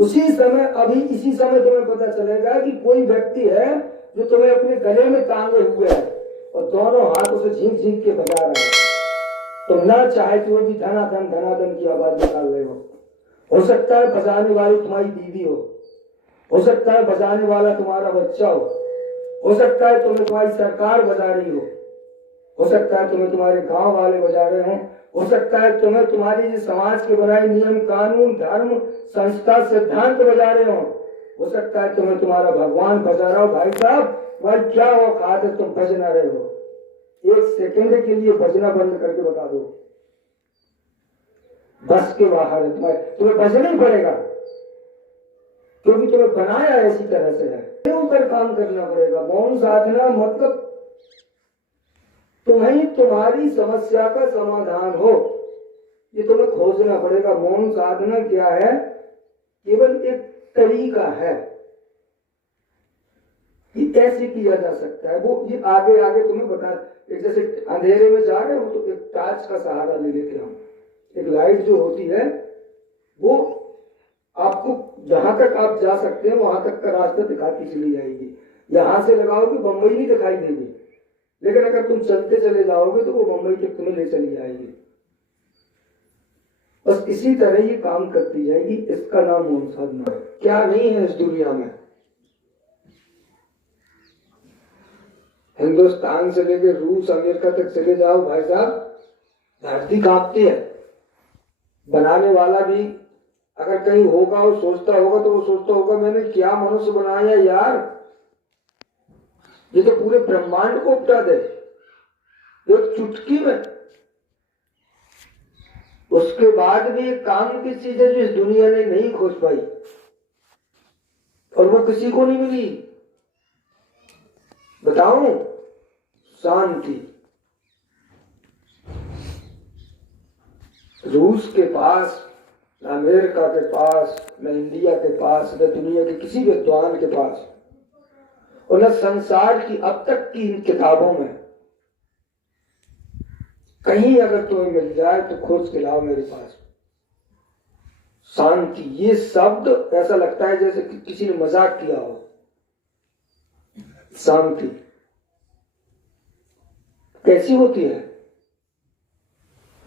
उसी समय, अभी इसी समय तुम्हें पता चलेगा कि कोई व्यक्ति है जो तुम्हें अपने गले में टांगे हुए है और दोनों हाथों से झींक झींक के बजा रहे हैं। तुम ना चाहे तो भी धनाधन की आवाज निकाल रहे हो सकता है बजाने वाली तुम्हारी बीवी हो सकता है बजाने वाला तुम्हारा बच्चा हो सकता है तुम्हें तुम्हारी सरकार बजा रही हो सकता है तुम्हें तुम्हारे गांव वाले बजा रहे हो सकता है तुम्हें तुम्हारी समाज के बनाए नियम कानून धर्म संस्था सिद्धांत बजा रहे हो सकता है तुम्हें तुम्हारा भगवान बजा रहा हो। भाई साहब, भाई क्या हो खाते तुम बज ना रहे हो, एक सेकंड के लिए बजना बंद करके बता दो, बस के बाहर है, तुम्हें बजना ही पड़ेगा क्योंकि तुम्हें बनाया ऐसी तरह से है। ऊपर काम करना पड़ेगा। मौन साधना मतलब तुम्हें तुम्हारी समस्या का समाधान हो, ये तुम्हें खोजना पड़ेगा। मौन साधना क्या है? केवल एक तरीका है कि कैसे किया जा सकता है, वो ये आगे आगे तुम्हें बता। एक जैसे अंधेरे में जा रहे हो तो एक टॉर्च का सहारा ले लेते हम, एक लाइट जो होती है वो आपको जहां तक आप जा सकते हैं वहां तक का रास्ता दिखाती चली जाएगी। यहां से लगाओगे बम्बई नहीं दिखाई देगी, लेकिन अगर तुम चलते चले जाओगे तो वो बम्बई तक तुम्हें ले चली जाएगी। बस इसी तरह ये काम करती जाएगी। इसका नाम मौन साधना है। क्या नहीं है इस दुनिया में, हिंदुस्तान से लेकर रूस अमेरिका तक चले जाओ भाई साहब, धरती कांपती है। बनाने वाला भी अगर कहीं होगा और सोचता होगा तो वो सोचता होगा मैंने क्या मनुष्य बनाया यार, ये तो पूरे ब्रह्मांड को उपटा दे एक चुटकी में। उसके बाद भी एक काम की चीज है जो इस दुनिया ने नहीं खोज पाई और वो किसी को नहीं मिली। बताऊं? शांति। रूस के पास न अमेरिका के पास न इंडिया के पास न दुनिया के किसी विद्वान के पास और न संसार की अब तक की इन किताबों में कहीं अगर तुम्हें मिल जाए तो खोज के लाओ मेरे पास। शांति, ये शब्द ऐसा लगता है जैसे कि किसी ने मजाक किया हो। शांति कैसी होती है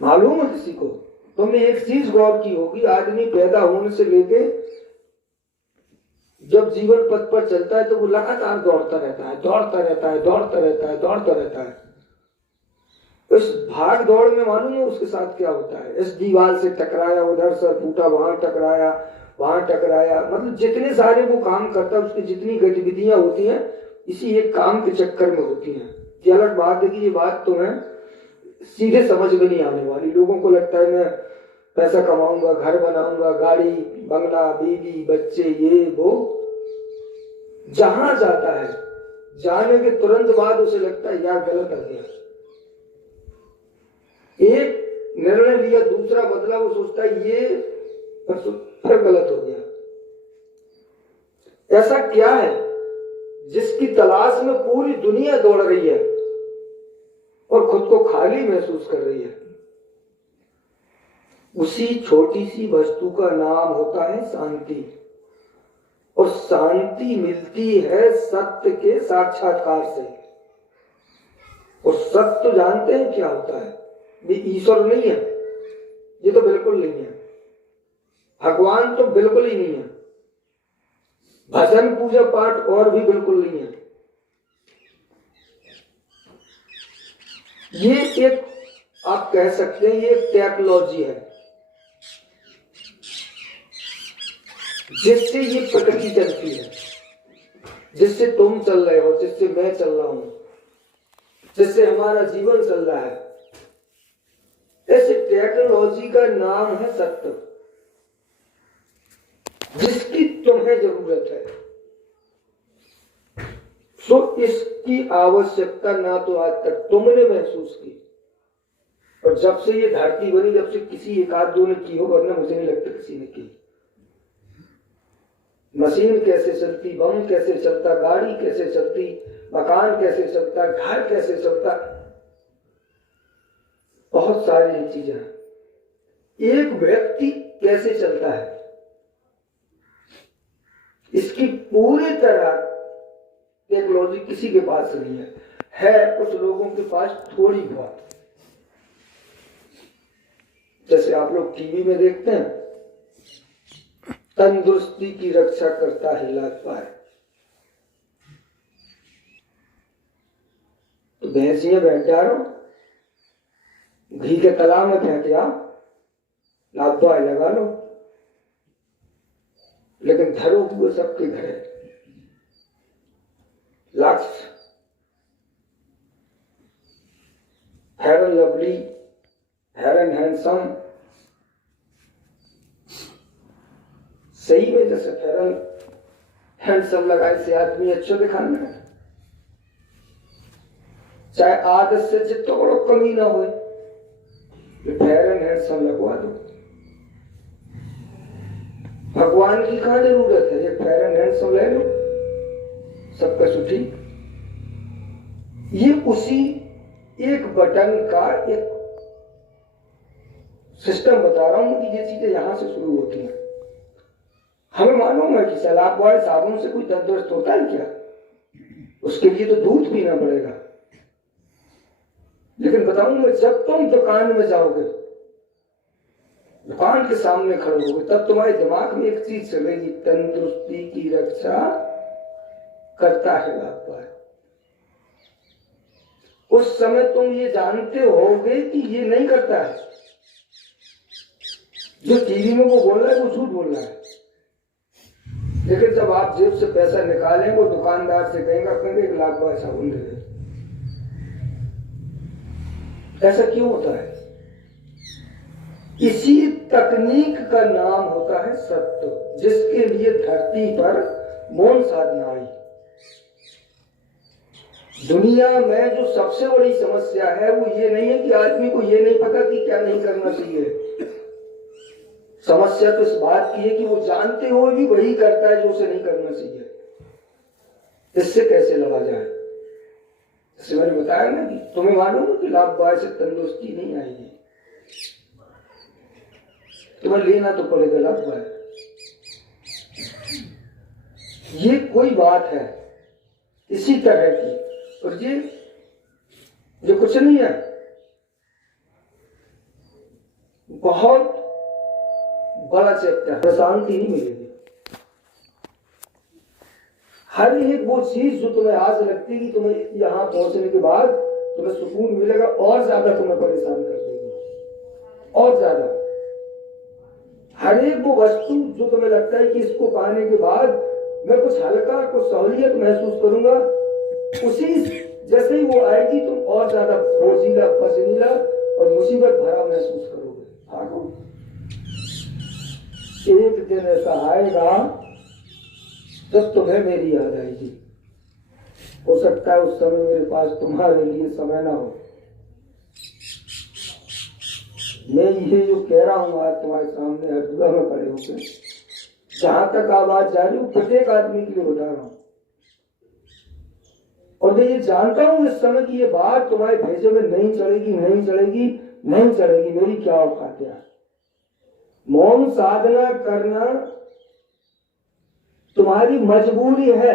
मालूम है किसी को? तुमने एक चीज गौर की होगी, आदमी पैदा होने से लेके जब जीवन पथ पर चलता है तो वो लगातार दौड़ता रहता है, दौड़ता रहता है, दौड़ता रहता है, दौड़ता रहता है। इस भाग दौड़ में मालूम है उसके साथ क्या होता है? इस दीवार से टकराया, उधर सर फूटा, वहां टकराया, वहां टकराया, मतलब जितने सारे वो काम करता है उसकी जितनी गतिविधियां होती हैं इसी एक काम के चक्कर में होती हैं। ये अलग बात है कि ये बात तुम्हें सीधे समझ में नहीं आने वाली। लोगों को लगता है मैं पैसा कमाऊंगा, घर बनाऊंगा, गाड़ी बंगला, बीवी बच्चे, ये वो। जहां जाता है जाने के तुरंत बाद उसे लगता है यार गलत आ गया। एक निर्णय लिया, दूसरा बदला, वो सोचता है ये फिर गलत हो गया। ऐसा क्या है जिसकी तलाश में पूरी दुनिया दौड़ रही है और खुद को खाली महसूस कर रही है? उसी छोटी सी वस्तु का नाम होता है शांति। और शांति मिलती है सत्य के साक्षात्कार से। और सत्य जानते हैं क्या होता है? ये ईश्वर नहीं है, ये तो बिल्कुल नहीं है। भगवान तो बिल्कुल ही नहीं है। भजन पूजा पाठ और भी बिल्कुल नहीं है। ये एक आप कह सकते हैं ये एक टेक्नोलॉजी है जिससे ये प्रकृति चलती है, जिससे तुम चल रहे हो, जिससे मैं चल रहा हूं, जिससे हमारा जीवन चल रहा है। ऐसे टेक्नोलॉजी का नाम है सत्य, जिसकी तुम्हें जरूरत है। सो इसकी आवश्यकता ना तो आज तक तुमने महसूस की, और जब से ये धरती बनी जब से किसी एक आध दो ने की हो, वरना मुझे नहीं लगता किसी ने की। मशीन कैसे चलती, बम कैसे चलता, गाड़ी कैसे चलती, मकान कैसे चलता, घर कैसे चलता, बहुत सारी चीजें। एक व्यक्ति कैसे चलता है पूरी तरह टेक्नोलॉजी किसी के पास नहीं है कुछ लोगों के पास थोड़ी बहुत। जैसे आप लोग टीवी में देखते हैं, तंदुरुस्ती की रक्षा करता है लातबार, तो भैंसियां बैठ जा रहा, घी के तालाब में फेंक आओ, लातबार लगा लो, लेकिन धरो हुए सबके घर है। Lux, fair and lovely, fair and handsome, सही में जैसे फेयर एंड हैंडसम लगाए से आदमी अच्छा दिखाना है, चाहे आदत से जितना बड़ो कमी ना हो, फेयर एंड हैंडसम लगवा दो। भगवान की कहाँ जरूरत है, एक फेयर एंड हैंडसम ले लो, सबका सुठी। ये उसी एक बटन का एक सिस्टम बता रहा हूं कि ये चीजें यहां से शुरू होती हैं। हमें मालूम है कि सलाब वाले साबुन से कोई तंदुरुस्त होता है क्या, उसके लिए तो दूध पीना पड़ेगा। लेकिन बताऊंगा, जब तुम दुकान में जाओगे, दुकान के सामने खड़े होगे, तब तुम्हारे दिमाग में एक चीज चलेगी, तंदुरुस्ती की रक्षा करता है लाभदायक। उस समय तुम ये जानते होगे कि ये नहीं करता है, जो टीवी में वो बोल रहा है वो झूठ बोल रहा है। लेकिन जब आप जेब से पैसा निकालें, वो दुकानदार से कहेंगे अपने एक लाभदायक साबुन दे दे। ऐसा क्यों होता है? इसी तकनीक का नाम होता है सत्य, जिसके लिए धरती पर मौन साधना आई। दुनिया में जो सबसे बड़ी समस्या है वो ये नहीं है कि आदमी को ये नहीं पता कि क्या नहीं करना चाहिए। समस्या तो इस बात की है कि वो जानते हुए भी वही करता है जो उसे नहीं करना चाहिए। इससे कैसे लड़ा जाए? जैसे मैंने बताया ना कि तुम्हें मालूम है कि लाभदायक से तंदुरुस्ती नहीं आएगी, तुम्हें लेना तो पड़ेगा लाभदायक। ये कोई बात है इसी तरह की, और ये जो कुछ नहीं है, बहुत बड़ा चैप्टर है। शांति नहीं मिलेगी। हर एक वो चीज जो तुम्हें आज लगती है कि तुम्हें यहां पहुंचने के बाद तुम्हें सुकून मिलेगा, और ज्यादा तुम्हें परेशान कर देगी, और ज्यादा। हर एक वो वस्तु जो तुम्हें लगता है कि इसको पाने के बाद मैं कुछ हल्का, कुछ सहूलियत महसूस करूंगा, उसी जैसे ही वो आएगी तुम और ज्यादा बोझीला, पसनीला और मुसीबत भरा महसूस करोगे। भागो, एक दिन ऐसा आएगा जब तुम्हें मेरी याद आएगी। हो सकता है उस समय मेरे पास तुम्हारे लिए समय ना हो। मैं ये जो कह रहा हूं आज तुम्हारे सामने हर में खड़े होकर, जहां तक आवाज जा रही हूँ प्रत्येक आदमी के लिए बता रहा हूं। और मैं ये जानता हूं इस समय की ये बात तुम्हारे भेजे में नहीं चलेगी, नहीं चलेगी, नहीं चलेगी। मेरी क्या औकात है? मौन साधना करना तुम्हारी मजबूरी है,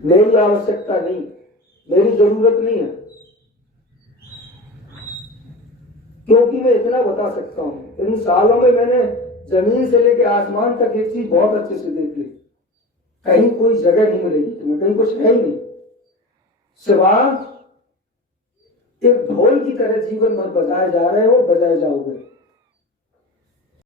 मेरी आवश्यकता नहीं, मेरी जरूरत नहीं है। क्योंकि मैं इतना बता सकता हूं, इन सालों में मैंने जमीन से लेकर आसमान तक एक चीज बहुत अच्छे से देख ली। कहीं कोई जगह नहीं मिलेगी तुम्हें, कहीं कुछ है ही नहीं, सिवाय एक ढोल की तरह जीवन भर बजाए जा रहे हो, बजाए जाओगे।